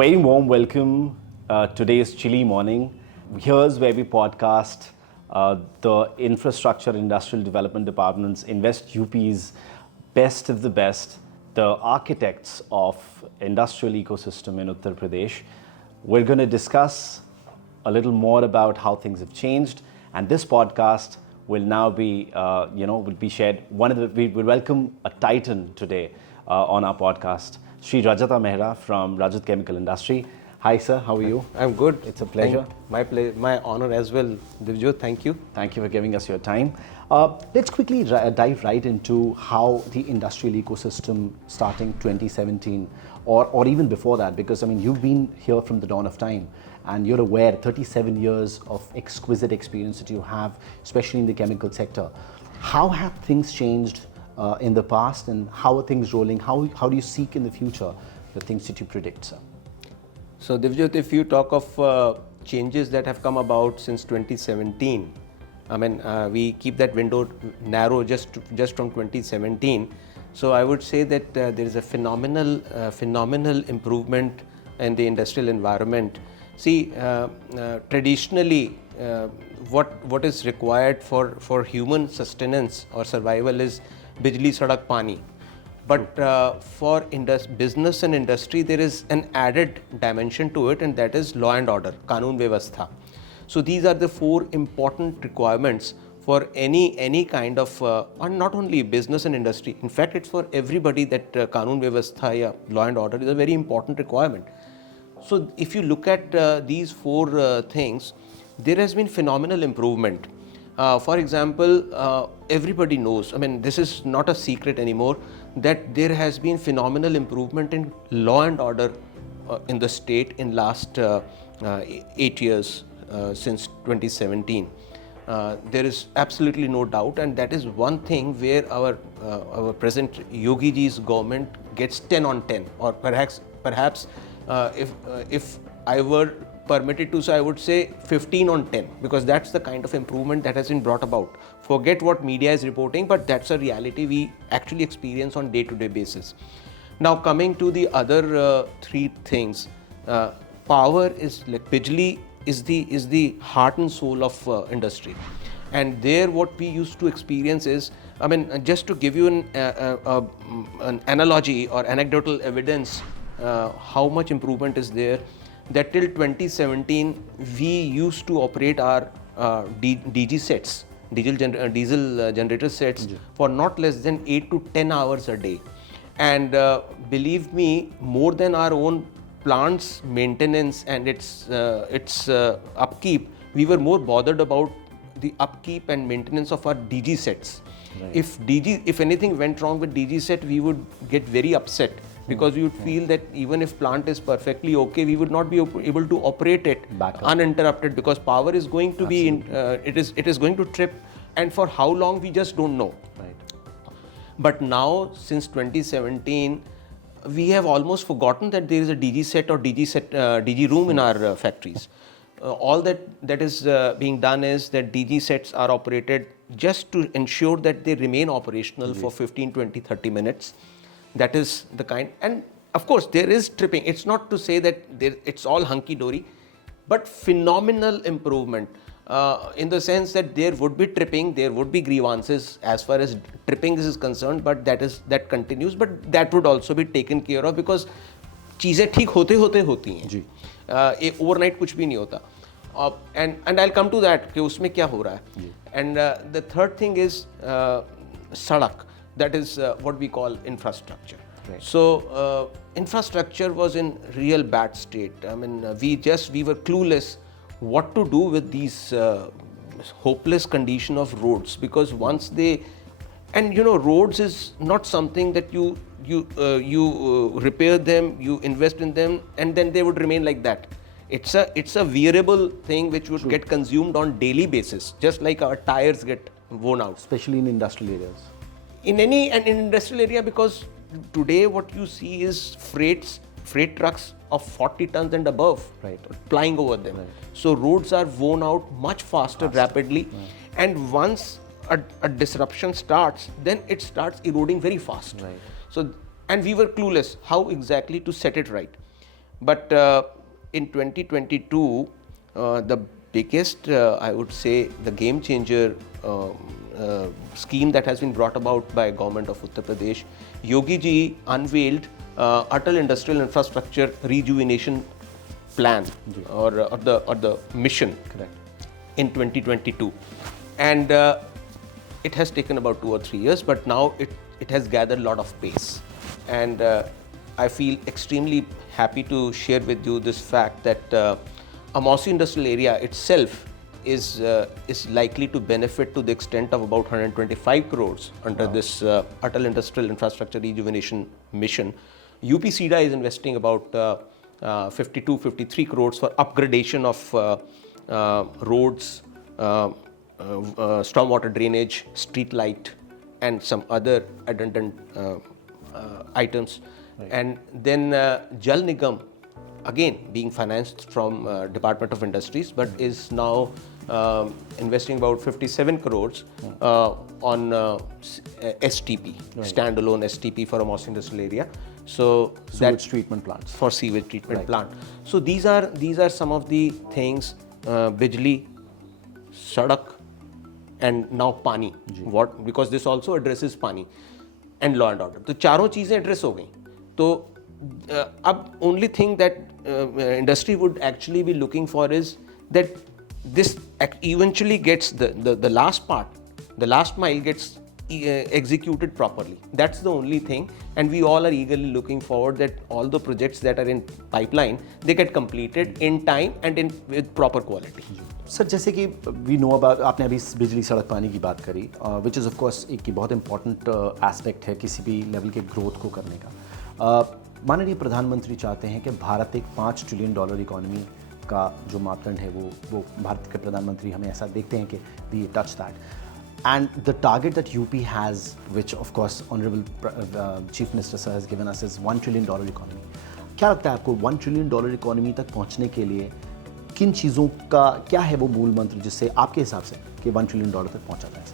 very warm welcome. Today's chilly morning. Here's where we podcast the Infrastructure Industrial Development Department's Invest UP's best of the best, the architects of industrial ecosystem in Uttar Pradesh. We're going to discuss a little more about how things have changed, and this podcast will now be, will be shared. We will welcome a titan today on our podcast, Sri Rajata Mehra from Rajat Chemical Industry. Hi sir, how are you? I'm good. It's a pleasure. My honor as well. Divjot, thank you. Thank you for giving us your time. Let's quickly dive right into how the industrial ecosystem starting 2017 or even before that, because I mean you've been here from the dawn of time and you're aware 37 years of exquisite experience that you have, especially in the chemical sector. How have things changed in the past and how are things rolling? How do you seek in the future the things that you predict, sir? So Divjot, if you talk of changes that have come about since 2017, I mean we keep that window narrow just from 2017. So I would say that there is a phenomenal improvement in the industrial environment. See, traditionally, what is required for human sustenance or survival is bijli, sadak, pani. But for business and industry, there is an added dimension to it, and that is law and order, Kanun Vyavastha. So these are the four important requirements for any kind of, and not only business and industry. In fact, it's for everybody that Kanun Vyavastha, ya law and order is a very important requirement. So if you look at these four things, there has been phenomenal improvement. For example, everybody knows, I mean, this is not a secret anymore, that there has been phenomenal improvement in law and order in the state in last 8 years since 2017. There is absolutely no doubt, and that is one thing where our present Yogi ji's government gets 10 on 10, or perhaps if I were permitted to, so I would say 15 on 10, because that's the kind of improvement that has been brought about. Forget what media is reporting, but that's a reality we actually experience on day-to-day basis. Now coming to the other three things, power is like bijli is the heart and soul of industry, and there what we used to experience is, I mean, just to give you an analogy or anecdotal evidence how much improvement is there, that till 2017 we used to operate our DG sets, diesel generator sets, for not less than 8 to 10 hours a day. And believe me, more than our own plant's maintenance and its upkeep, we were more bothered about the upkeep and maintenance of our DG sets. Right. If anything went wrong with DG set, we would get very upset, because we would feel that even if plant is perfectly okay, we would not be able to operate it uninterrupted, because power is going to be it is going to trip, and for how long we just don't know. Right. But now since 2017, we have almost forgotten that there is a DG set or DG room in our factories. All that is being done is that DG sets are operated just to ensure that they remain operational for 15, 20, 30 minutes. That is the kind, and of course there is tripping. It's not to say that it's all hunky-dory, but phenomenal improvement in the sense that there would be tripping, there would be grievances as far as tripping is concerned, but that continues, but that would also be taken care of, because चीज़ें ठीक होते होती हैं, overnight कुछ भी नहीं होता. And I'll come to that कि उसमें क्या हो रहा है. And the third thing is sadak. That is what we call infrastructure. Right. So infrastructure was in real bad state. I mean, we were clueless what to do with these hopeless condition of roads, because once they, and you know, roads is not something that you repair them, you invest in them, and then they would remain like that. It's a wearable thing which would get consumed on daily basis, just like our tires get worn out. Especially in industrial areas. In industrial area, because today what you see is freight trucks of 40 tons and above, right, plying over them. Right. So roads are worn out much faster. Rapidly. Right. And once a disruption starts, then it starts eroding very fast. Right. So, and we were clueless how exactly to set it right. But in 2022, the biggest, I would say, the game changer scheme that has been brought about by government of Uttar Pradesh, Yogi ji unveiled Atal Industrial Infrastructure Rejuvenation Plan or the mission. Correct. In 2022, and it has taken about 2 or 3 years, but now it has gathered a lot of pace, and I feel extremely happy to share with you this fact that Amausi industrial area itself is likely to benefit to the extent of about 125 crores under this Atal Industrial Infrastructure Rejuvenation Mission. UPSIDA is investing about 53 crores for upgradation of roads, stormwater drainage, street light, and some other addendum items. Right. And then Jal Nigam, again being financed from Department of Industries, but is now investing about 57 crores on STP, standalone STP for Amausi industrial area. So sewage treatment plants. For sewage treatment plant. So these are some of the things, bijli, sadak, and now pani. What, because this also addresses pani and law and order. तो चारों चीजें address हो गई. तो अब only thing that industry would actually be looking for is that this eventually gets the last part, the last mile gets executed properly. That's the only thing, and we all are eagerly looking forward that all the projects that are in pipeline, they get completed in time and with proper quality. Sir जैसे कि we know about, आपने अभी बिजली सड़क पानी की बात करी, विच इज़ ऑफ कोर्स एक बहुत इंपॉर्टेंट एस्पेक्ट है किसी भी लेवल के ग्रोथ को करने का. माननीय प्रधानमंत्री चाहते हैं कि भारत एक $5 ट्रिलियन इकोनॉमी का जो मापदंड है वो भारत के प्रधानमंत्री हमें ऐसा देखते हैं कि we touch that. And the target that UP has, which of course Honorable Chief Minister Sir has given us, is $1 trillion economy. क्या लगता है आपको $1 trillion इकोनॉमी तक पहुंचने के लिए किन चीज़ों का क्या है वो मूल मंत्र जिससे आपके हिसाब से कि $1 ट्रिलियन तक पहुंचा जाए?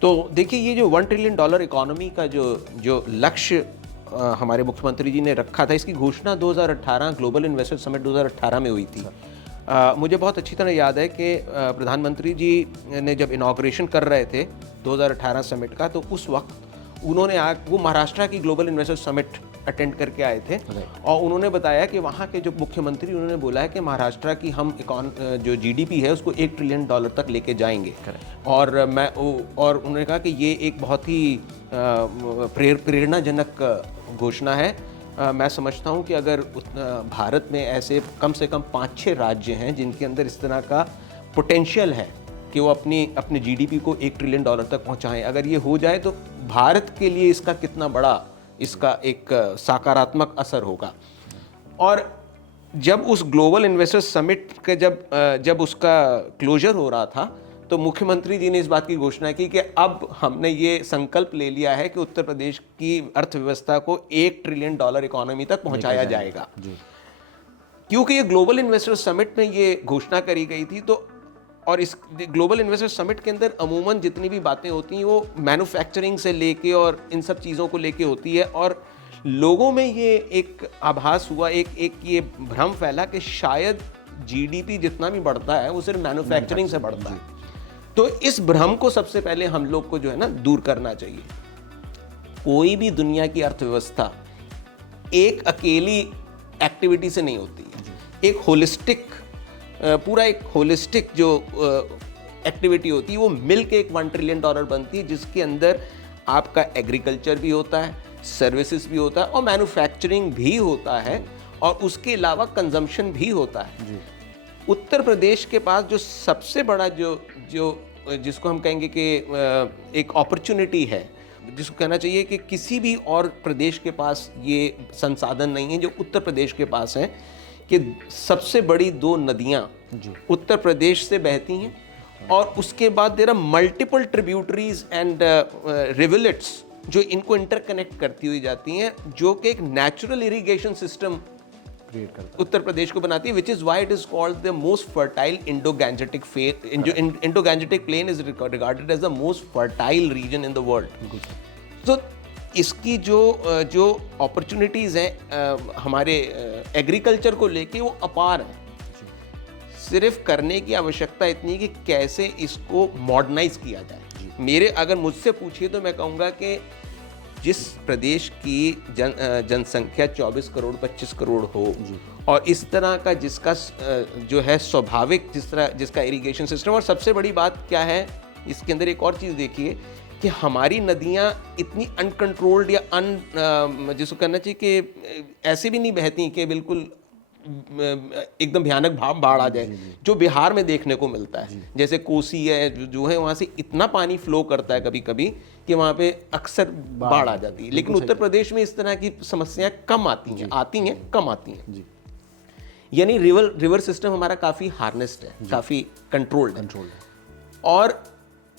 तो देखिए, ये जो $1 ट्रिलियन इकोनॉमी का जो लक्ष्य हमारे मुख्यमंत्री जी ने रखा था, इसकी घोषणा 2018 ग्लोबल इन्वेस्टर समिट 2018 में हुई थी. मुझे बहुत अच्छी तरह याद है कि प्रधानमंत्री जी ने जब इनॉग्रेशन कर रहे थे 2018 समिट का, तो उस वक्त उन्होंने वो महाराष्ट्र की ग्लोबल इन्वेस्टर समिट अटेंड करके आए थे. और उन्होंने बताया कि वहाँ के जो मुख्यमंत्री, उन्होंने बोला है कि महाराष्ट्र की हम जो GDP है उसको $1 ट्रिलियन तक लेके जाएंगे. और उन्होंने कहा कि ये एक बहुत ही प्रेरणाजनक घोषणा है. मैं समझता हूँ कि अगर भारत में ऐसे कम से कम 5-6 राज्य हैं जिनके अंदर इस तरह का पोटेंशियल है कि वो अपने GDP को $1 ट्रिलियन तक पहुँचाएं, अगर ये हो जाए तो भारत के लिए इसका कितना बड़ा इसका एक सकारात्मक असर होगा. और जब उस ग्लोबल इन्वेस्टर्स समिट के जब उसका क्लोजर हो रहा था, तो मुख्यमंत्री जी ने इस बात की घोषणा की कि अब हमने ये संकल्प ले लिया है कि उत्तर प्रदेश की अर्थव्यवस्था को $1 ट्रिलियन इकोनॉमी तक पहुंचाया जाएगा. क्योंकि ये ग्लोबल इन्वेस्टर्स समिट में ये घोषणा करी गई थी. तो और इस ग्लोबल इन्वेस्टर्स समिट के अंदर अमूमन जितनी भी बातें होती हैं वो मैन्युफैक्चरिंग से लेके और इन सब चीज़ों को लेके होती है. और लोगों में ये एक आभास हुआ, एक ये भ्रम फैला कि शायद GDP जितना भी बढ़ता है वो सिर्फ मैन्युफैक्चरिंग से बढ़ता है. तो इस भ्रम को सबसे पहले हम लोग को जो है ना दूर करना चाहिए. कोई भी दुनिया की अर्थव्यवस्था एक अकेली एक्टिविटी से नहीं होती है. एक होलिस्टिक जो एक्टिविटी होती है वो मिलके एक $1 ट्रिलियन बनती है, जिसके अंदर आपका एग्रीकल्चर भी होता है, सर्विसेज भी होता है और मैन्युफैक्चरिंग भी होता है, और उसके अलावा कंजम्पशन भी होता है. उत्तर प्रदेश के पास जो सबसे बड़ा जो जिसको हम कहेंगे कि एक अपॉर्चुनिटी है, जिसको कहना चाहिए कि किसी भी और प्रदेश के पास ये संसाधन नहीं है जो उत्तर प्रदेश के पास है, कि सबसे बड़ी 2 नदियाँ उत्तर प्रदेश से बहती हैं, और उसके बाद there are multiple tributaries and rivulets जो इनको इंटरकनेक्ट करती हुई जाती हैं, जो कि एक नेचुरल इरिगेशन सिस्टम क्रिएट करता है, उत्तर प्रदेश को बनाती है, which is why it is called the most fertile Indo-Gangetic Indo-Gangetic plain is regarded as the most fertile region in the world. So इसकी जो अपॉर्चुनिटीज़ हैं हमारे एग्रीकल्चर को लेके वो अपार है। सिर्फ करने की आवश्यकता इतनी कि कैसे इसको मॉडर्नाइज किया जाए। मेरे अगर मुझसे पूछिए तो मैं कहूँगा कि जिस प्रदेश की जनसंख्या 24 करोड़ 25 करोड़ हो और इस तरह का जिसका जो है स्वाभाविक जिसका इरिगेशन सिस्टम, और सबसे बड़ी बात क्या है इसके अंदर एक और चीज़ देखिए कि हमारी नदियाँ इतनी अनकंट्रोल्ड या जिसको कहना चाहिए कि ऐसे भी नहीं बहती कि बिल्कुल एकदम भयानक बाढ़ आ जाए, जो बिहार में देखने को मिलता है। जैसे कोसी है जो है, वहाँ से इतना पानी फ्लो करता है कभी कभी कि वहाँ पे अक्सर बाढ़ आ जाती है। लेकिन उत्तर प्रदेश में इस तरह की समस्याएं कम आती हैं, कम आती हैं। यानी रिवर सिस्टम हमारा काफ़ी हार्नेस्ड है, काफ़ी कंट्रोल्ड है। और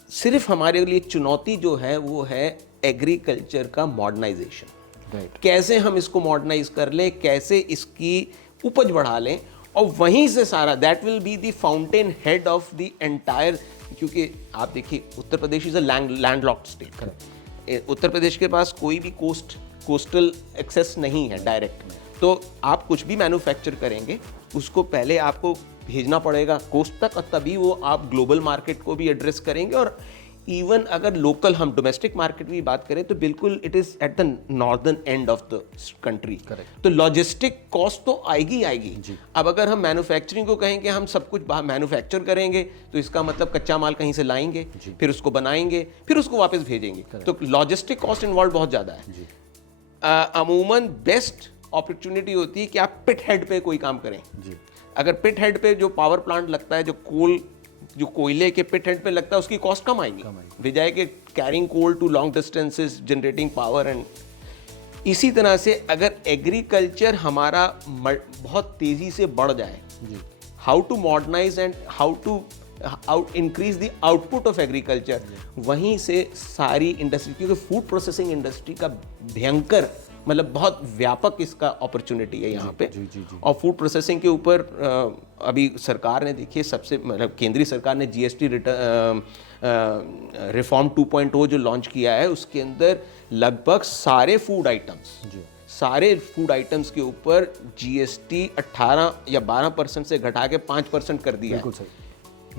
सिर्फ हमारे लिए चुनौती जो है वो है एग्रीकल्चर का मॉडर्नाइजेशन। कैसे हम इसको मॉडर्नाइज कर लें, कैसे इसकी उपज बढ़ा लें, और वहीं से सारा that will be the fountain head of the entire. क्योंकि आप देखिए Uttar Pradesh is a landlocked state. Uttar Pradesh के पास कोई भी कोस्टल एक्सेस नहीं है डायरेक्ट। तो आप कुछ भी मैन्युफैक्चर करेंगे उसको पहले आपको भेजना पड़ेगा कोस्ट तक, और तभी वो आप ग्लोबल मार्केट को भी एड्रेस करेंगे। और इवन अगर लोकल हम डोमेस्टिक मार्केट की बात करें तो बिल्कुल it is at the northern end of the country. तो लॉजिस्टिक कॉस्ट तो आएगी। अब अगर हम मैन्युफैक्चरिंग को कहेंगे हम सब कुछ मैन्युफैक्चर करेंगे तो इसका मतलब कच्चा माल कहीं से लाएंगे, फिर उसको बनाएंगे, फिर उसको वापस भेजेंगे। तो लॉजिस्टिक कॉस्ट इन्वॉल्व बहुत ज़्यादा है। अमूमन बेस्ट अपॉर्चुनिटी होती है कि आप पिट हेड पे कोई काम करें। अगर पिट हेड पे जो पावर प्लांट लगता है, जो कोयले के पिट हेड पे लगता है, उसकी कॉस्ट कम आएगी बजाय के carrying coal to long distances generating power. And इसी तरह से अगर एग्रीकल्चर हमारा बहुत तेजी से बढ़ जाए, how to modernise and how to increase the output of agriculture, वहीं से सारी इंडस्ट्री, क्योंकि फूड प्रोसेसिंग इंडस्ट्री का भयंकर मतलब बहुत व्यापक इसका अपॉर्चुनिटी है यहाँ पे। और फूड प्रोसेसिंग के ऊपर अभी सरकार ने देखिए सबसे मतलब केंद्रीय सरकार ने जीएसटी रिफॉर्म 2.0 जो लॉन्च किया है, उसके अंदर लगभग सारे फूड आइटम्स के ऊपर जीएसटी 18 या 12% से घटा के 5% कर दिया है।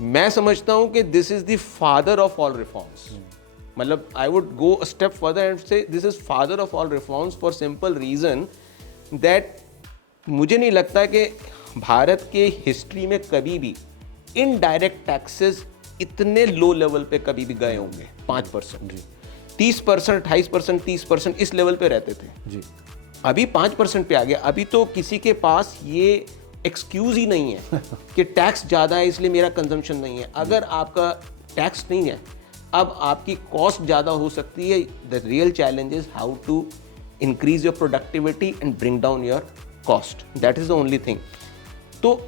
मैं समझता हूँ कि this is the father of all reforms. मतलब I would go a step further and say this is father of all reforms for simple reason that मुझे नहीं लगता कि भारत के हिस्ट्री में कभी भी इनडायरेक्ट टैक्सेस इतने लो लेवल पे कभी भी गए होंगे। 5%, 30%, 28%, 30% इस लेवल पे रहते थे। अभी 5% पे आ गया। अभी तो किसी के पास ये एक्सक्यूज ही नहीं है कि टैक्स ज़्यादा है इसलिए मेरा कंजम्पशन नहीं है। अगर आपका टैक्स नहीं है, अब आपकी कॉस्ट ज़्यादा हो सकती है। The real challenge is how to increase your productivity and bring down your cost. That is the only thing. तो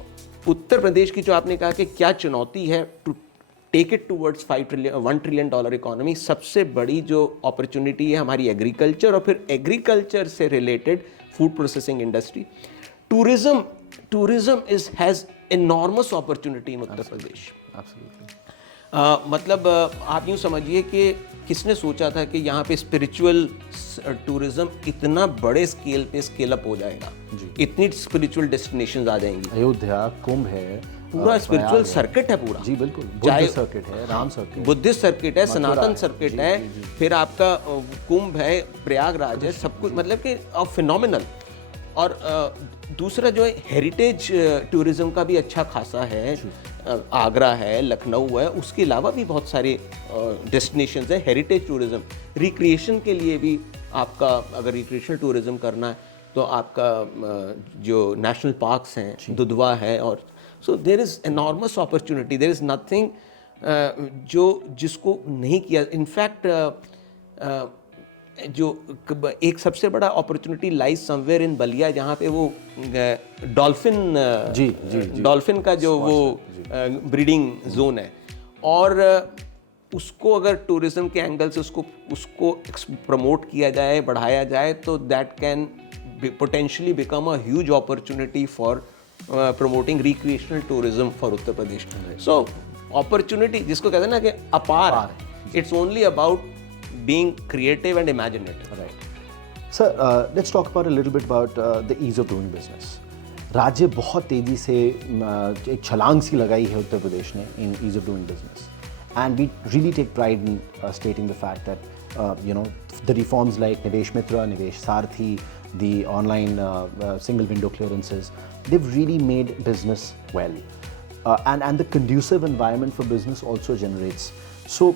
उत्तर प्रदेश की जो आपने कहा कि क्या चुनौती है to take it towards $1 trillion economy, सबसे बड़ी जो अपॉर्चुनिटी है हमारी एग्रीकल्चर, और फिर एग्रीकल्चर से related food processing industry. Tourism has enormous opportunity in Uttar Pradesh. मतलब आप यूँ समझिए कि किसने सोचा था कि यहाँ पे स्पिरिचुअल टूरिज्म इतना बड़े स्केल पे स्केल अप हो जाएगा, इतनी स्पिरिचुअल डेस्टिनेशंस आ जाएंगी। अयोध्या, कुंभ है, पूरा स्पिरिचुअल सर्किट है पूरा। जी बिल्कुल, बुद्धिस्ट सर्किट है, राम सर्किट, बुद्धिस्ट सर्किट है, सनातन सर्किट है, फिर आपका कुंभ है, प्रयागराज है, सब कुछ मतलब कि फिनोमिनल। और दूसरा जो है हेरिटेज टूरिज्म का भी अच्छा खासा है। आगरा है, लखनऊ है, उसके अलावा भी बहुत सारे डेस्टिनेशंस हैं हेरिटेज टूरिज्म। रिक्रिएशन के लिए भी आपका अगर रिक्रिएशनल टूरिज्म करना है तो आपका जो नेशनल पार्क्स हैं, दुधवा है, और so there is enormous opportunity. There is nothing जिसको नहीं किया। इनफैक्ट जो एक सबसे बड़ा opportunity lies somewhere in Ballia, जहाँ पे वो डॉल्फिन का जो वो ब्रीडिंग जोन है, और उसको अगर टूरिज्म के एंगल से उसको प्रमोट किया जाए, बढ़ाया जाए, तो that can potentially become a huge opportunity for promoting recreational tourism for Uttar Pradesh. So opportunity जिसको कहते हैं ना कि अपार, it's only about being creative and imaginative. Right. Sir, let's talk about a little bit about the ease of doing business. राज्य बहुत तेजी से एक छलांग सी लगाई है उत्तर प्रदेश ने in ease of doing business, and we really take pride in stating the fact that the reforms like Nivesh Mitra, Nivesh Sarthi, the online single window clearances, they've really made business well, and the conducive environment for business also generates. So,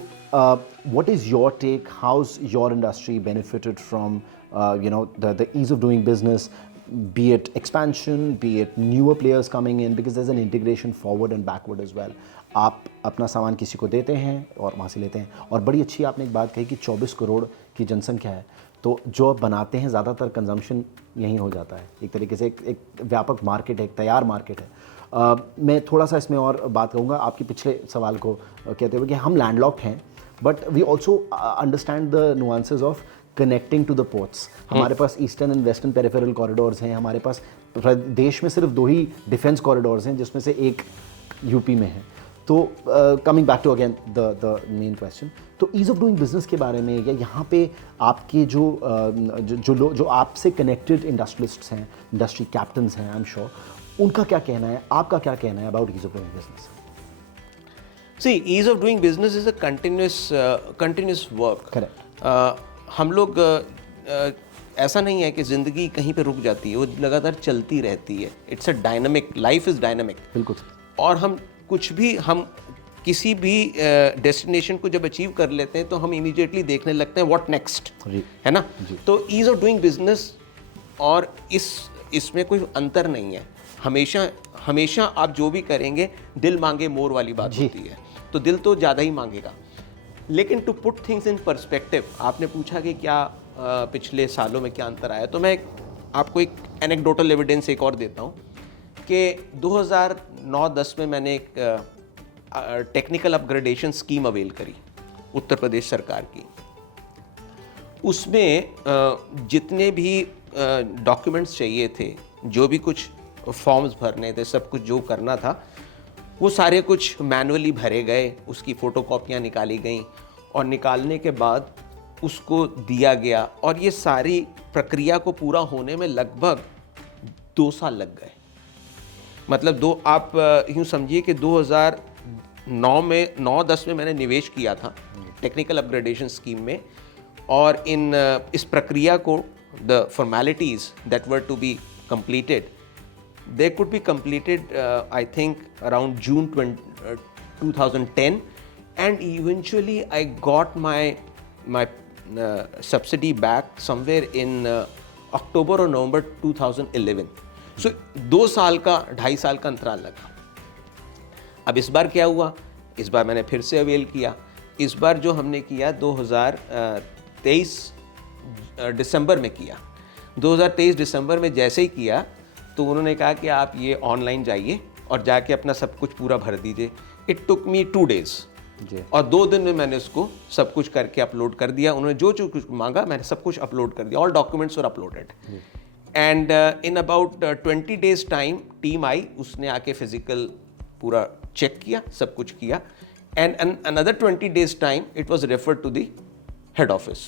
what is your take? How's your industry benefited from the ease of doing business, be it expansion, be it newer players coming in, because there's an integration forward and backward as well. आप अपना सामान किसी को देते हैं और वहाँ से लेते हैं, और बड़ी अच्छी आपने एक बात कही कि 24 करोड़ की जनसंख्या है, तो जो आप बनाते हैं ज़्यादातर कंजम्पशन यहीं हो जाता है। एक तरीके से एक व्यापक मार्केट है, एक तैयार मार्केट है। मैं थोड़ा सा इसमें और बात करूँगा आपके पिछले सवाल को कहते हुए कि हम लैंडलॉक्ड हैं, but we also understand the nuances of connecting to the ports. हमारे पास eastern and western peripheral corridors हैं, हमारे पास देश में सिर्फ 2 ही डिफेंस कॉरिडोर्स हैं, जिसमें से एक यूपी में है। तो coming back to again the main question, तो ईज़ ऑफ डूइंग बिजनेस के बारे में, या यहाँ पे आपके जो आपसे कनेक्टेड इंडस्ट्रियलिस्ट्स हैं, इंडस्ट्री कैप्टन्स हैं, आई एम श्योर, उनका क्या कहना है, आपका क्या कहना है about ease of doing business? See, ease of doing business is a continuous work. Correct. हम लोग ऐसा नहीं है कि ज़िंदगी कहीं पे रुक जाती है, वो लगातार चलती रहती है। It's a dynamic, life is dynamic. बिल्कुल। और हम किसी भी डेस्टिनेशन को जब अचीव कर लेते हैं तो हम इमीडिएटली देखने लगते हैं व्हाट नेक्स्ट, है ना? तो ईज ऑफ डूइंग बिजनेस और इसमें कोई अंतर नहीं है। हमेशा आप जो भी करेंगे दिल मांगे मोर वाली बात होती है, तो दिल तो ज़्यादा ही मांगेगा। लेकिन to put things in perspective, आपने पूछा कि क्या पिछले सालों में क्या अंतर आया, तो मैं आपको एक एनेक्डोटल एविडेंस एक और देता हूँ कि 2009-10 में मैंने एक टेक्निकल अपग्रेडेशन स्कीम अवेल करी उत्तर प्रदेश सरकार की। उसमें जितने भी डॉक्यूमेंट्स चाहिए थे, जो भी कुछ फॉर्म्स भरने थे, सब कुछ जो करना था, वो सारे कुछ मैनुअली भरे गए, उसकी फ़ोटोकॉपियाँ निकाली गईं और निकालने के बाद उसको दिया गया, और ये सारी प्रक्रिया को पूरा होने में लगभग 2 साल लग गए। मतलब आप यूँ समझिए कि 2009-10 में मैंने निवेश किया था टेक्निकल अपग्रेडेशन स्कीम में, और इस प्रक्रिया को the formalities that were to be completed, they could be completed I think around June 2010, and eventually I got my subsidy back somewhere in October or November 2011. So 2 साल का 2.5 साल का अंतराल लगा। अब इस बार क्या हुआ, इस बार मैंने फिर से अवेल किया। इस बार जो हमने किया 2023 दिसंबर में किया। 2023 दिसंबर में जैसे ही किया तो उन्होंने कहा कि आप ये ऑनलाइन जाइए और जाके अपना सब कुछ पूरा भर दीजिए। इट टुक मी 2 days, और 2 दिन में मैंने उसको सब कुछ करके अपलोड कर दिया। उन्होंने जो कुछ मांगा मैंने सब कुछ अपलोड कर दिया, all documents were uploaded. And in about 20 days time team आई, उसने आके फिजिकल पूरा चेक किया, सब कुछ किया, and another 20 days time it was referred to the head office.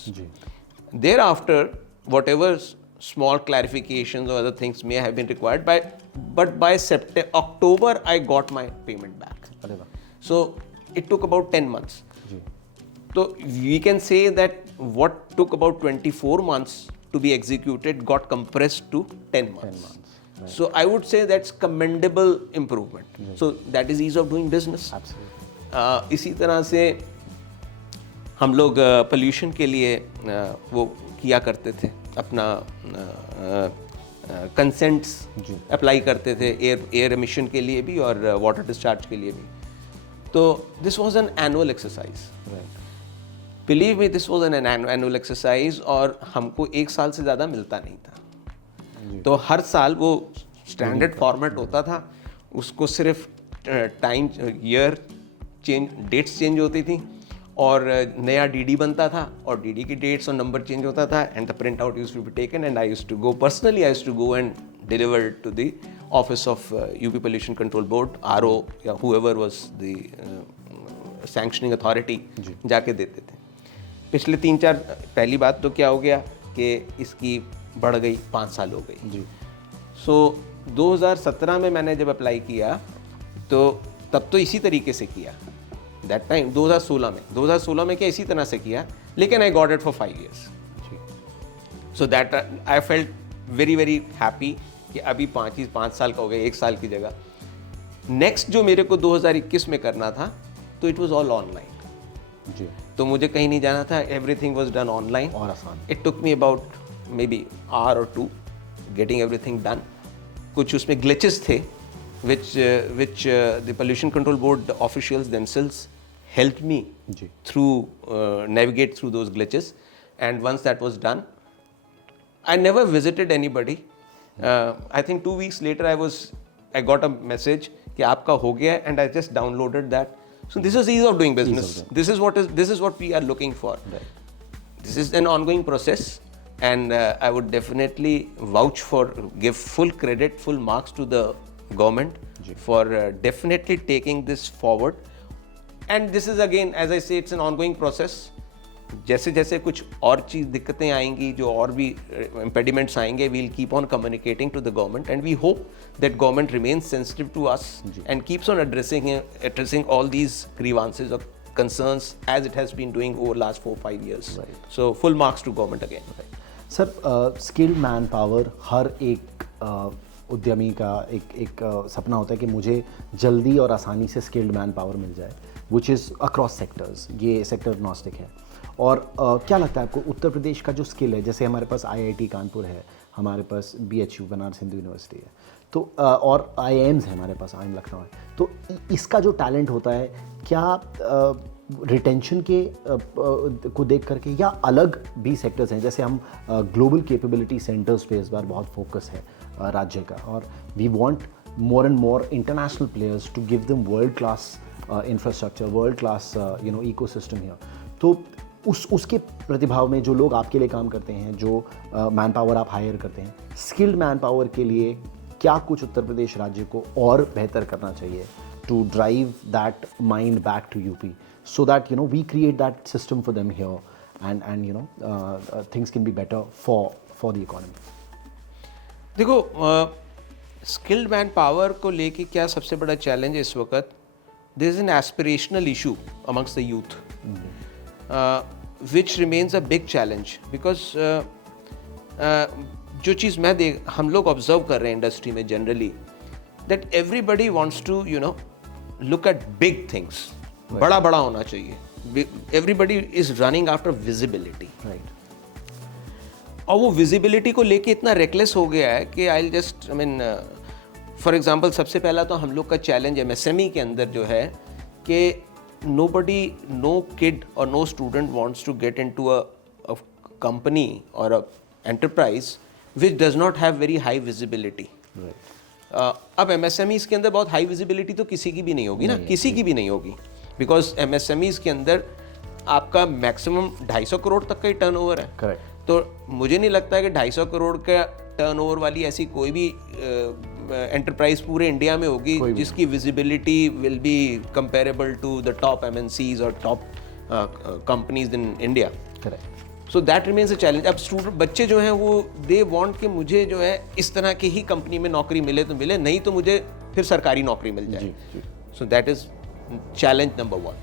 Thereafter whatever small clarifications or other things may have been required, but by October I got my payment back. So it took about 10 months. So we can say that what took about 24 months to be executed got compressed to 10 months. Right. So I would say that's commendable improvement. So that is ease of doing business. Absolutely. इसी तरह से हम लोग pollution के लिए वो किया करते थे, अपना कंसेंट्स अप्लाई करते थे एयर एमिशन के लिए भी और वाटर डिस्चार्ज के लिए भी। तो this was an annual exercise, believe me, this was an annual exercise, और हमको 1 साल से ज़्यादा मिलता नहीं था। तो हर साल वो स्टैंडर्ड फॉर्मेट होता था, उसको सिर्फ time year change, dates change होती थी, और नया डीडी बनता था और डीडी की डेट्स और नंबर चेंज होता था, and the print out used to be taken, and I used to go personally, I used to go and deliver to the office of UP pollution control board, RO, या whoever was the sanctioning authority, जाके देते थे। पिछले 3-4 पहली बात तो क्या हो गया कि इसकी बढ़ गई 5 साल हो गई जी। सो 2017 में मैंने जब अप्लाई किया तो तब तो इसी तरीके से किया दैट टाइम 2016 में क्या इसी तरह से किया, लेकिन I got it for 5 years. So that I felt very very happy कि अभी 5 साल का हो गया, 1 साल की जगह. नेक्स्ट जो मेरे को 2021 में करना था तो इट वॉज ऑल ऑनलाइन जी। तो मुझे कहीं नहीं जाना था, एवरीथिंग वॉज डन ऑनलाइन और आसान। It took me about may be hour or 2 getting everything done. कुछ उसमें ग्लिचेस थे which the pollution control board officials themselves helped me ji. through navigate through those glitches, and once that was done I never visited anybody. I think 2 weeks later I got a message कि आपका हो गया है, and I just downloaded that. So this is ease of doing business. This is what we are looking for. This is an ongoing process, and I would definitely vouch for, give full credit, full marks to the government for definitely taking this forward. And this is again, as I say, it's an ongoing process. जैसे जैसे कुछ और चीज़ दिक्कतें आएंगी, जो और भी impediments आएंगे, we'll keep on communicating to the government, and we hope that government remains sensitive to us and keeps on addressing all these grievances or concerns as it has been doing over last 4-5 years. Right. So full marks to government again. Sir, skilled manpower हर एक उद्यमी का एक सपना होता है कि मुझे जल्दी और आसानी से स्किल्ड मैन पावर मिल जाए, विच इज़ अक्रॉस सेक्टर्स. ये सेक्टर एग्नोस्टिक है. और क्या लगता है आपको उत्तर प्रदेश का जो स्किल है, जैसे हमारे पास IIT कानपुर है, हमारे पास BHU बनारस हिंदू यूनिवर्सिटी है, तो और IIMs है हमारे पास, IIM लखनऊ है, तो इसका जो टैलेंट होता है, क्या रिटेंशन के को देख करके, या अलग भी सेक्टर्स हैं, जैसे हम ग्लोबल कैपेबिलिटी सेंटर्स पे इस बार बहुत फोकस है राज्य का, और we want more and more international players to give them world class infrastructure, world class ecosystem here. तो उसके प्रतिभाव में जो लोग आपके लिए काम करते हैं, जो मैन पावर आप हायर करते हैं, स्किल्ड मैन पावर के लिए क्या कुछ उत्तर प्रदेश राज्य को और बेहतर करना चाहिए to drive that mind back to UP, so that we create that system for them here, and things can be better for the economy. देखो, स्किल्ड मैन पावर को लेके क्या सबसे बड़ा चैलेंज है इस वक्त, there is an aspirational issue amongst the youth which remains a big challenge, because जो चीज़ हम लोग ऑब्जर्व कर रहे हैं इंडस्ट्री में generally, that everybody wants to look at big things. बड़ा होना चाहिए. Everybody is running after visibility, right. और वो विजिबिलिटी को लेके इतना रेकलेस हो गया है कि आई मीन फॉर एग्जांपल, सबसे पहला तो हम लोग का चैलेंज MSME के अंदर जो है कि नो किड और no student wants to get into a company और a enterprise which does not have very high visibility. अब MSMEs के अंदर बहुत हाई विजिबिलिटी तो किसी की भी नहीं होगी ना, किसी की भी नहीं होगी, बिकॉज MSMEs के अंदर आपका मैक्सिमम 250 करोड़ तक का ही टर्नओवर है. करेक्ट. तो मुझे नहीं लगता है कि 250 करोड़ का टर्नओवर वाली ऐसी कोई भी एंटरप्राइज पूरे इंडिया में होगी जिसकी visibility will be comparable to the top MNCs और top companies in India. Correct. So that remains a challenge. अब स्टूडेंट बच्चे जो हैं वो दे वांट कि मुझे जो है इस तरह की ही कंपनी में नौकरी मिले तो मिले, नहीं तो मुझे फिर सरकारी नौकरी मिल जाए. So that is challenge number 1.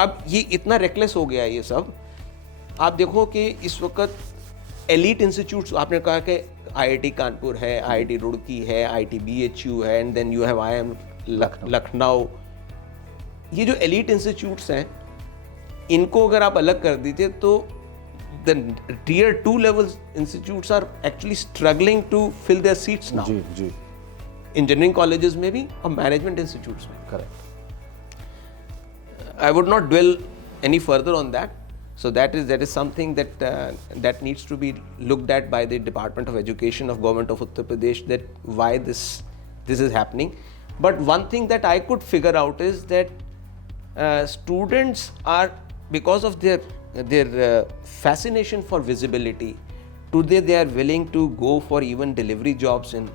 अब ये इतना रेकलेस हो गया है ये सब. आप देखो कि इस वक्त एलीट इंस्टीट्यूट्स, आपने कहा कि IIT कानपुर है, IIT रुड़की है, IIT BHU है, and then you have IIM Lucknow. ये जो एलीट इंस्टीट्यूट्स हैं, इनको अगर आप अलग कर दीजिए तो the tier 2 level institutes are actually struggling to fill their seats now. Ji. Engineering colleges में भी और management institutes में. Correct. I would not dwell any further on that. So that is something that needs to be looked at by the Department of Education of Government of Uttar Pradesh, that why this is happening. But one thing that I could figure out is that students are, because of their fascination for visibility, today they are willing to go for even delivery jobs in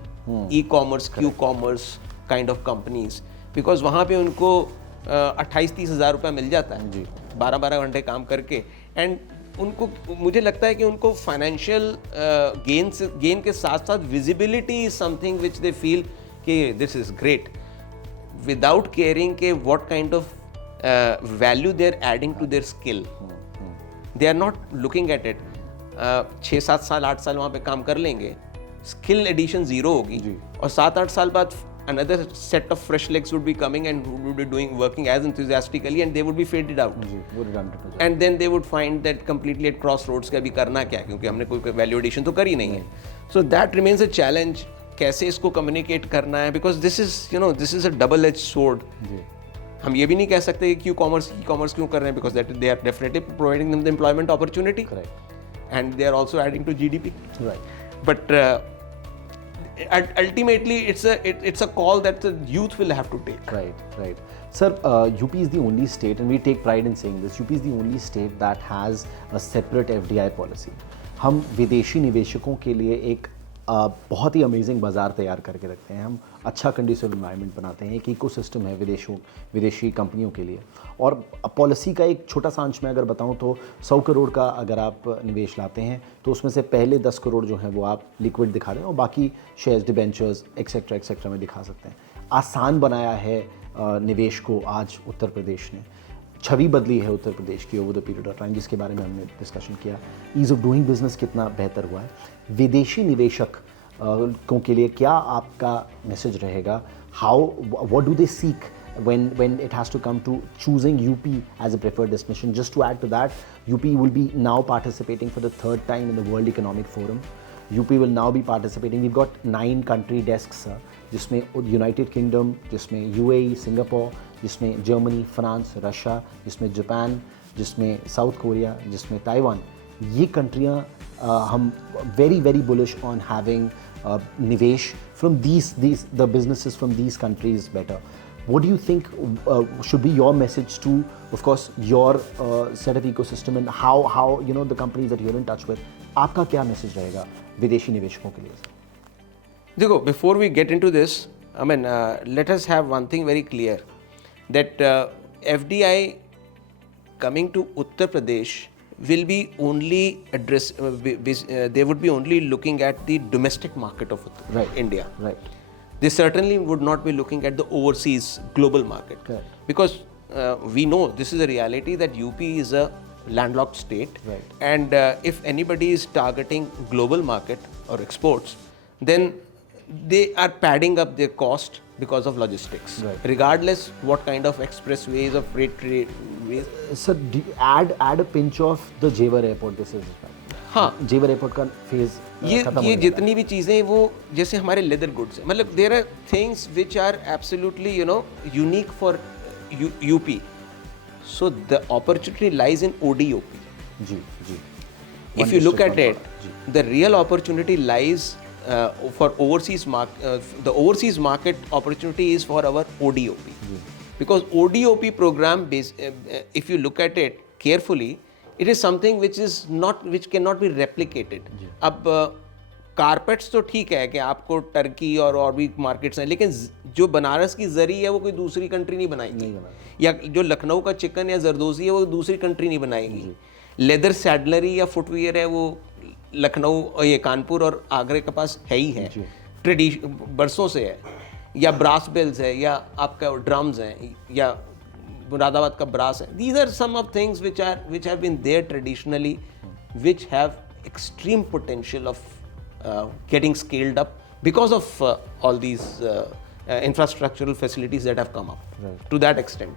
e-commerce, Q-commerce kind of companies, because वहाँ पे उनको 28-30 हज़ार रुपये मिल जाता है 12-12 घंटे काम करके, एंड उनको, मुझे लगता है कि उनको फाइनेंशियल गेन के साथ साथ visibility is something which they feel कि this is great, without caring के what kind of value they are adding to their skill. They are not looking at it. 6-7 साल 8 साल वहाँ पे काम कर लेंगे, स्किल एडिशन जीरो होगी, और 7-8 साल बाद another set of fresh legs would be coming and would be working as enthusiastically, and they would be faded out. And then they would find that completely at crossroads कि अभी करना क्या, क्योंकि हमने कोई वैल्यू एडिशन तो करी नहीं है. So that remains a challenge. कैसे इसको कम्युनिकेट करना है, because this is a double-edged sword. हम ये भी नहीं कह सकते कि e-commerce क्यों कर रहे हैं, because that they are definitely providing them the employment opportunity. Correct. And they are also adding to GDP. Right. But ultimately it's a call that the youth will have to take. Right. Sir, UP is the only state, and we take pride in saying this, UP is the only state that has a separate FDI policy. हम विदेशी निवेशकों के लिए एक बहुत ही amazing बाज़ार तैयार करके रखते हैं. हम अच्छा कंडीसिव एनवायरनमेंट बनाते हैं, एक इकोसिस्टम है विदेशी कंपनियों के लिए. और पॉलिसी का एक छोटा सा अंश मैं अगर बताऊं तो 100 करोड़ का अगर आप निवेश लाते हैं तो उसमें से पहले 10 करोड़ जो हैं वो आप लिक्विड दिखा रहे हैं, और बाकी शेयर्स, डिबेंचर्स एक्सेट्रा में दिखा सकते हैं. आसान बनाया है निवेश को आज उत्तर प्रदेश ने. छवि बदली है उत्तर प्रदेश की over the period of time, जिसके बारे में हमने डिस्कशन किया. ईज़ ऑफ डूइंग बिजनेस कितना बेहतर हुआ है. विदेशी निवेशक के लिए क्या आपका मैसेज रहेगा? How, what do they seek when it has to come to choosing UP as a preferred destination? Just to add to that, UP will be now participating for the 3rd time in the World Economic Forum. UP will now be participating. We've got 9 country desks, जिसमें United kingdom, जिसमें UAE, Singapore, जिसमें Germany, France, Russia, जिसमें Japan, जिसमें south Korea, जिसमें Taiwan. ये कंट्रियाँ हम very bullish on having निवेश from the businesses from these countries better. What do you think should be your message to, of course, your set of ecosystem, and how the companies that you're in touch with? आपका क्या message रहेगा विदेशी निवेशकों के लिए? देखो, before we get into this, I mean, let us have one thing very clear, that FDI coming to Uttar Pradesh will be only they would be only looking at the domestic market of India. Right. They certainly would not be looking at the overseas global market. Correct. Because we know this is a reality that UP is a landlocked state. Right. And if anybody is targeting global market or exports, then they are padding up their cost because of logistics. Right. Regardless what kind of expressways or freight ways. Sir, add a pinch of the Jewar airport. This is हाँ, जेवर airport का phase ये जितनी भी चीज़ें वो जैसे हमारे लेदर गुड्स हैं, मतलब there are things which are absolutely unique for UP. So the opportunity lies in ODOP. जी. If you look at it, the real opportunity lies for overseas the overseas market opportunity is for our ODOP. Because ODOP programme, if you look at it carefully, it is something which cannot be replicated. अब carpets तो ठीक है कि आपको Turkey और भी markets हैं, लेकिन जो बनारस की जरी है वो कोई दूसरी कंट्री नहीं बनाएगी, या जो लखनऊ का चिकन या जरदोजी है वो दूसरी कंट्री नहीं बनाएगी. लेदर सैडलरी या फुटवियर है वो लखनऊ, ये कानपुर और आगरे के पास है ही है, ट्रेडिशन बरसों से है. या ब्रास बेल्स है, या आपका ड्रम्स हैं, या मुरादाबाद का ब्रास है. These are some of things which have been there traditionally, which have extreme potential of getting scaled up because of all these infrastructural facilities that have come up. Right. To that extent.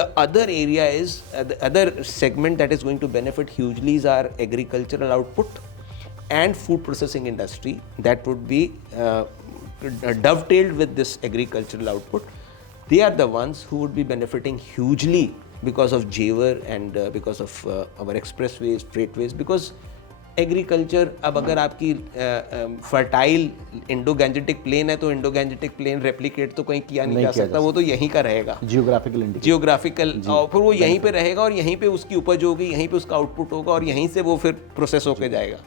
The other area is the other segment that is going to benefit hugely is our agricultural output and food processing industry that would be dovetailed with this agricultural output. They are the ones who would be benefiting hugely because of Jewar and because of our expressways, freightways. Because agriculture, अब अगर आपकी fertile Indo-Gangetic plain है तो Indo-Gangetic plain replicate तो कहीं किया नहीं जा सकता, वो तो यहीं का रहेगा. Geographical, और फिर वो यहीं पे रहेगा और यहीं पे उसकी उपज होगी, यहीं पे उसका आउटपुट होगा और यहीं से वो फिर प्रोसेस होके जाएगा.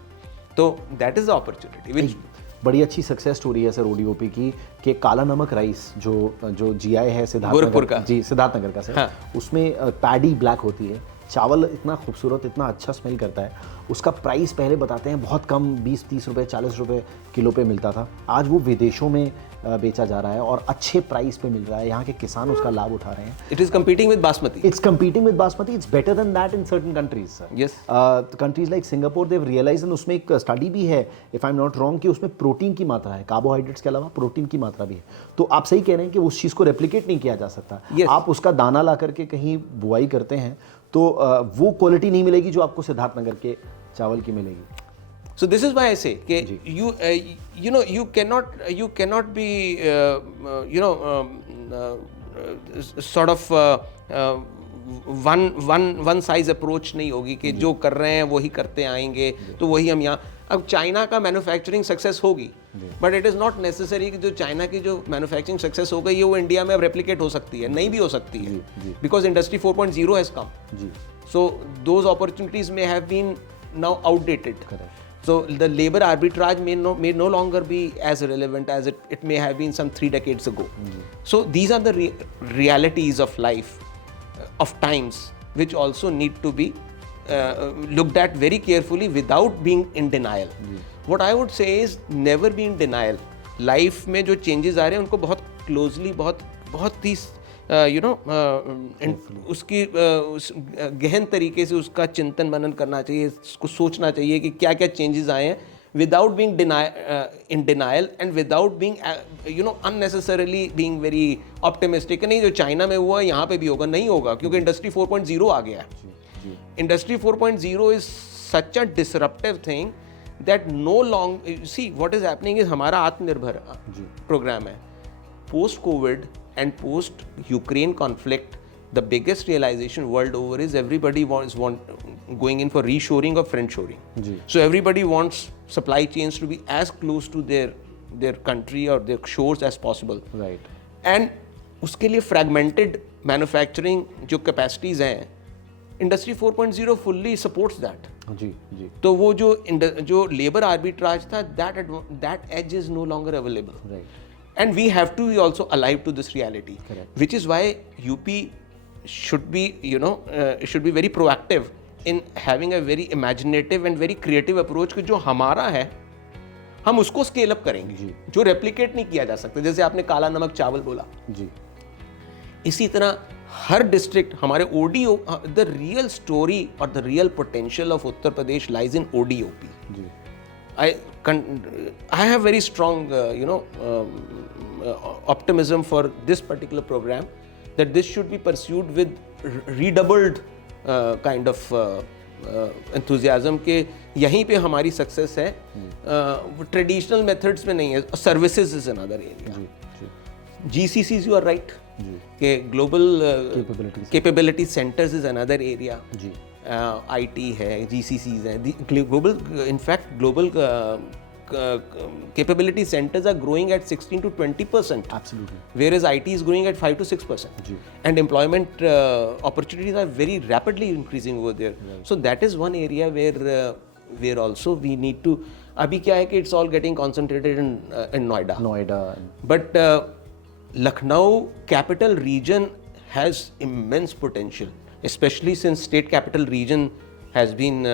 तो that is the opportunity which बड़ी अच्छी सक्सेस स्टोरी है सर ODOP की, कि काला नमक राइस जो GI है सिद्धार्थनगर का, जी सिद्धार्थनगर का सर. हाँ. उसमें पैडी ब्लैक होती है, चावल इतना खूबसूरत, इतना अच्छा स्मेल करता है, उसका प्राइस पहले बताते हैं बहुत कम 20-30 रुपए 40 रुपए किलो पे मिलता था, आज वो विदेशों में बेचा जा रहा है और अच्छे प्राइस पे मिल रहा है, यहाँ के किसान उसका लाभ उठा रहे हैं. It is competing with basmati. It's competing with basmati. It's better than that in certain countries, sir. Yes. Countries like Singapore, they've realized, and उसमें एक स्टडी भी है, if I'm not wrong, कि उसमें प्रोटीन की मात्रा है, कार्बोहाइड्रेट्स के अलावा प्रोटीन की मात्रा भी है. तो आप सही कह रहे हैं कि उस चीज़ को रेप्लिकेट नहीं किया जा सकता. Yes. आप उसका दाना ला करके कहीं बुआई करते हैं तो वो क्वालिटी नहीं मिलेगी जो आपको सिद्धार्थनगर के चावल की मिलेगी. So this is why I say कि you cannot be sort of one size approach नहीं होगी कि जो कर रहे हैं वही करते आएंगे तो वही हम यहाँ. अब चाइना का मैन्युफैक्चरिंग सक्सेस होगी, but it is not necessary कि जो चाइना की जो मैन्युफैक्चरिंग सक्सेस हो गई है वो इंडिया में अब रेप्लिकेट हो सकती है, नहीं भी हो सकती है, because industry 4.0 has come. So those opportunities may have been now outdated. Correct. So the labor arbitrage may no longer be as relevant as it may have been some 3 decades ago. So these are the realities of life, of times, which also need to be looked at very carefully without being in denial. What I would say is never be in denial. Life में जो changes आ रहे हैं उनको बहुत closely, बहुत ही उसकी गहन तरीके से उसका चिंतन मनन करना चाहिए, उसको सोचना चाहिए कि क्या क्या चेंजेस आए हैं, without being in denial and without being unnecessarily being very optimistic. नहीं, जो चाइना में हुआ यहाँ पे भी होगा, नहीं होगा, क्योंकि इंडस्ट्री 4.0 आ गया है. Industry 4.0 is such a disruptive thing that no long see what is happening is हमारा आत्मनिर्भर प्रोग्राम है. Post Covid and post Ukraine conflict, the biggest realization world over is everybody going in for reshoring or friendshoring. So everybody wants supply chains to be as close to their country or their shores as possible. Right. And उसके लिए fragmented manufacturing जो capacities हैं, Industry 4.0 fully supports that. जी. तो वो जो labor arbitrage था, that edge is no longer available. Right. And we have to be also alive to this reality. Correct. Which is why UP should be, should be very proactive in having a very imaginative and very creative approach कि जो हमारा है हम उसको scale up करेंगे, जो replicate नहीं किया जा सकता. जैसे आपने काला नमक चावल बोला जी, इसी तरह हर डिस्ट्रिक्ट हमारे ODO, द रियल स्टोरी और the real potential of Uttar Pradesh lies in ODOP. जी. I have very strong, optimism for this particular program, that this should be pursued with redoubled kind of enthusiasm के यहीं पे हमारी success है. Traditional methods में नहीं है. Services is another area. GCCs, you are right, के global capability centres is another area. IT है, GCCs हैं, global, in fact global capability centers are growing at 16 to 20%. Absolutely. Whereas IT is growing at 5 to 6%. And employment opportunities are very rapidly increasing over there. Right. So that is one area where also we need to. अभी क्या है कि it's all getting concentrated in Noida. But Lucknow capital region has immense potential. Especially since state capital region has been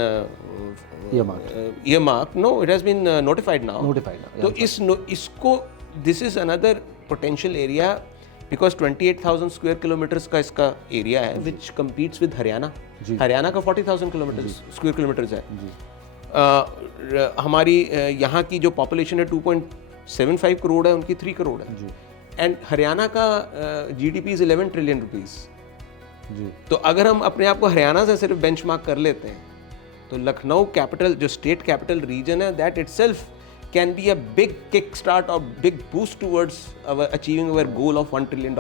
earmarked. No, it has been notified now. तो इसको this is another potential area because 28,000 square kilometers का इसका area है, which competes with Haryana. Haryana का 40,000 square kilometers है. हमारी यहाँ की जो population है 2.75 करोड़ है, उनकी 3 करोड़ है. And हरियाणा का GDP is 11 trillion rupees. तो अगर हम अपने आप को हरियाणा से सिर्फ बेंचमार्क कर लेते हैं तो लखनऊ कैपिटल जो स्टेट कैपिटल रीजन है, that itself can be a big kick start और big boost towards achieving our goal of $1 trillion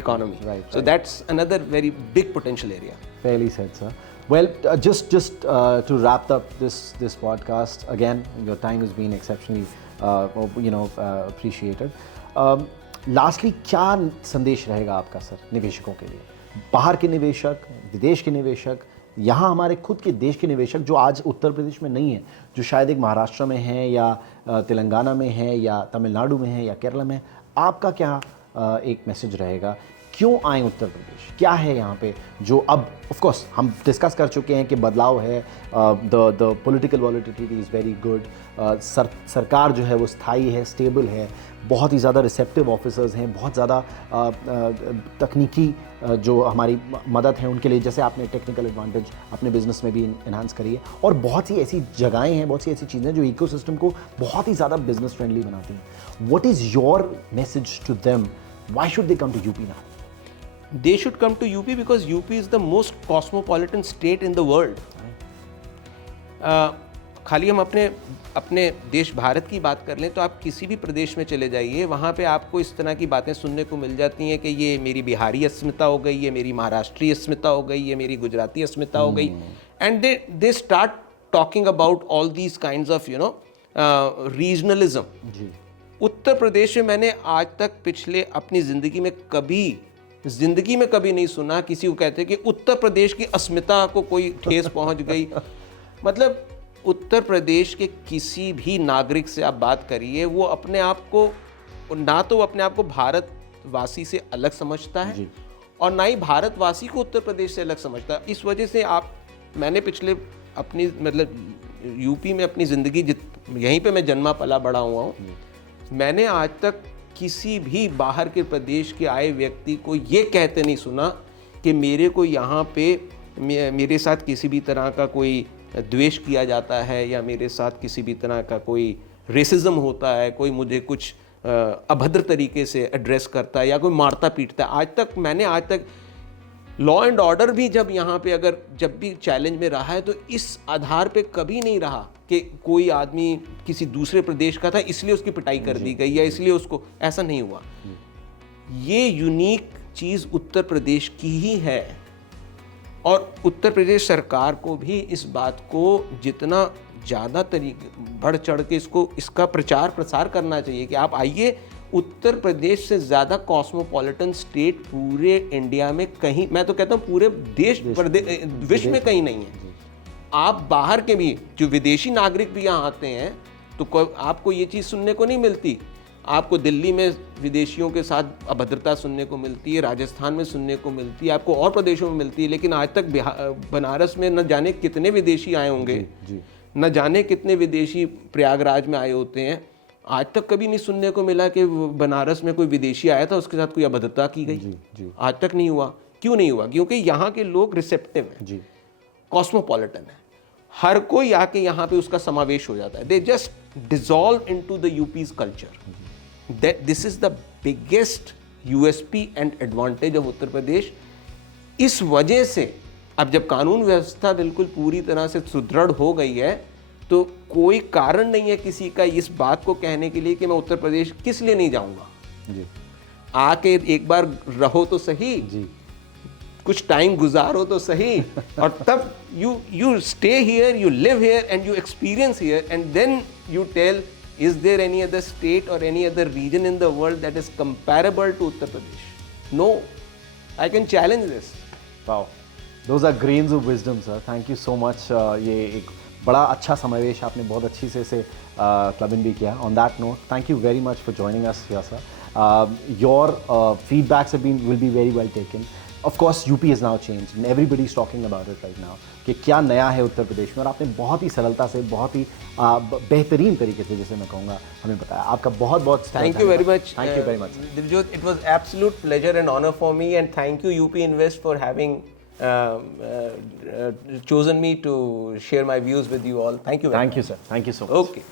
economy. So that's another very big potential area. Fairly said, sir. Well, just to wrap up this podcast, again, your time has been exceptionally appreciated. Lastly, क्या संदेश रहेगा आपका sir निवेशकों के लिए? बाहर के निवेशक, विदेश के निवेशक, यहाँ हमारे खुद के देश के निवेशक जो आज उत्तर प्रदेश में नहीं है, जो शायद एक महाराष्ट्र में हैं या तेलंगाना में हैं या तमिलनाडु में हैं या केरला में, आपका क्या एक मैसेज रहेगा क्यों आए उत्तर प्रदेश, क्या है यहाँ पे जो अब ऑफ कोर्स हम डिस्कस कर चुके हैं कि बदलाव है, the political volatility is very good, सरकार जो है वो स्थायी है, स्टेबल है, बहुत ही ज़्यादा रिसेप्टिव ऑफिसर्स हैं, बहुत ज़्यादा तकनीकी जो हमारी मदद है उनके लिए, जैसे आपने टेक्निकल एडवांटेज अपने बिजनेस में भी इन्हांस करी है, और बहुत सी ऐसी जगहें हैं, बहुत सी ऐसी चीज़ें जो इकोसिस्टम को बहुत ही ज़्यादा बिजनेस फ्रेंडली बनाती हैं. What is your message to them? Why should they come to UP now? They should come to UP because UP is the most cosmopolitan state in the world. खाली हम अपने देश भारत की बात कर लें तो आप किसी भी प्रदेश में चले जाइए, वहाँ पे आपको इस तरह की बातें सुनने को मिल जाती हैं कि ये मेरी बिहारी अस्मिता हो गई, ये मेरी महाराष्ट्रीय अस्मिता हो गई, ये मेरी गुजराती अस्मिता हो गई. And they start talking about all these kinds of regionalism. Uttar Pradesh में मैंने आज तक पिछले अपनी ज़िंदगी में कभी नहीं सुना किसी को कहते कि उत्तर प्रदेश की अस्मिता को कोई ठेस पहुंच गई. मतलब उत्तर प्रदेश के किसी भी नागरिक से आप बात करिए, वो अपने आप को ना तो अपने आप को भारतवासी से अलग समझता है और ना ही भारतवासी को उत्तर प्रदेश से अलग समझता है. इस वजह से मैंने पिछले अपनी मतलब यूपी में अपनी ज़िंदगी यहीं पे मैं जन्मा पला बड़ा हुआ हूँ, मैंने आज तक किसी भी बाहर के प्रदेश के आए व्यक्ति को ये कहते नहीं सुना कि मेरे को यहाँ पे मेरे साथ किसी भी तरह का कोई द्वेष किया जाता है या मेरे साथ किसी भी तरह का कोई रेसिज्म होता है, कोई मुझे कुछ अभद्र तरीके से एड्रेस करता है या कोई मारता पीटता है. मैंने आज तक लॉ एंड ऑर्डर भी जब भी चैलेंज में रहा है तो इस आधार पे कभी नहीं रहा कि कोई आदमी किसी दूसरे प्रदेश का था इसलिए उसकी पिटाई कर दी गई या इसलिए उसको, ऐसा नहीं हुआ. ये यूनिक चीज़ उत्तर प्रदेश की ही है और उत्तर प्रदेश सरकार को भी इस बात को जितना ज़्यादा बढ़ चढ़ के इसका प्रचार प्रसार करना चाहिए कि आप आइए. उत्तर प्रदेश से ज़्यादा कॉस्मोपॉलिटन स्टेट पूरे इंडिया में कहीं, मैं तो कहता हूँ पूरे विश्व में कहीं नहीं है. आप बाहर के भी जो विदेशी नागरिक भी यहाँ आते हैं तो आपको ये चीज़ सुनने को नहीं मिलती. आपको दिल्ली में विदेशियों के साथ अभद्रता सुनने को मिलती है, राजस्थान में सुनने को मिलती है, आपको और प्रदेशों में मिलती है, लेकिन आज तक बनारस में न जाने कितने विदेशी आए होंगे, न जाने कितने विदेशी प्रयागराज में आए होते हैं. आज तक कभी नहीं सुनने को मिला कि बनारस में कोई विदेशी आया था उसके साथ कोई अभद्रता की गई. आज तक नहीं हुआ. क्यों नहीं हुआ? क्योंकि यहाँ के लोग रिसेप्टिव हैं, कॉस्मोपॉलिटन है, हर कोई आके यहाँ पे उसका समावेश हो जाता है. They just dissolve into the UP's culture. This is the biggest USP and advantage of Uttar Pradesh. इस वजह से अब जब कानून व्यवस्था बिल्कुल पूरी तरह से सुदृढ़ हो गई है तो कोई कारण नहीं है किसी का इस बात को कहने के लिए कि मैं उत्तर प्रदेश किस लिए नहीं जाऊंगा. आके एक बार रहो तो सही, कुछ टाइम गुजारो तो सही और तब you stay here, you live here and you experience here and then you tell, is there any other state or any other region in the world that is comparable to Uttar Pradesh? No. I can challenge this. Wow. Those are grains of wisdom, sir. Thank you so much. ये एक बड़ा अच्छा समावेश आपने बहुत अच्छी से इसे क्लब इन भी किया. On that note, thank you very much for joining us here, sir. Your feedbacks will be very well taken. Of course, UP has now changed and everybody is talking about it right now. कि क्या नया है उत्तर प्रदेश में, और आपने बहुत ही सरलता से, बहुत ही बेहतरीन तरीके से, जैसे मैं कहूँगा, हमें बताया. आपका बहुत बहुत thank you very much. Thank you very much. Diljot, it was absolute pleasure and honor for me, and thank you UP Invest for having chosen me to share my views with you all. Thank you very much. Thank you, sir. Thank you so much. Okay.